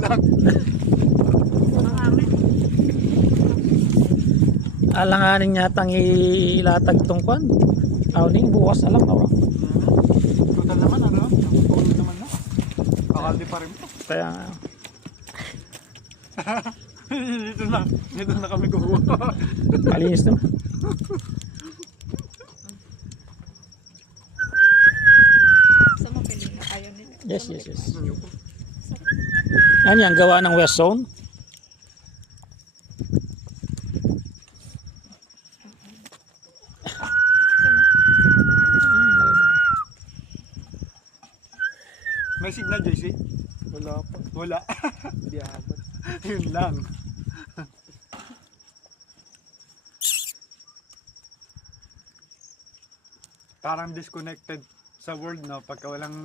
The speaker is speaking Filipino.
lang. Alanganin yatang ilatag tong kwan. Awning bukas na lang awa. Total naman ano? Nakapulog naman na. Kakaldi pa rin po. Kaya nga. Dito na kami kukuha. Malinis naman. Sa mapili na ayaw nila. Yes. Ano yan? Gawa ng West Zone? May signal, JC? Wala pa. Wala. Hindi abot. Yun lang. Parang disconnected sa world, no? Pagka walang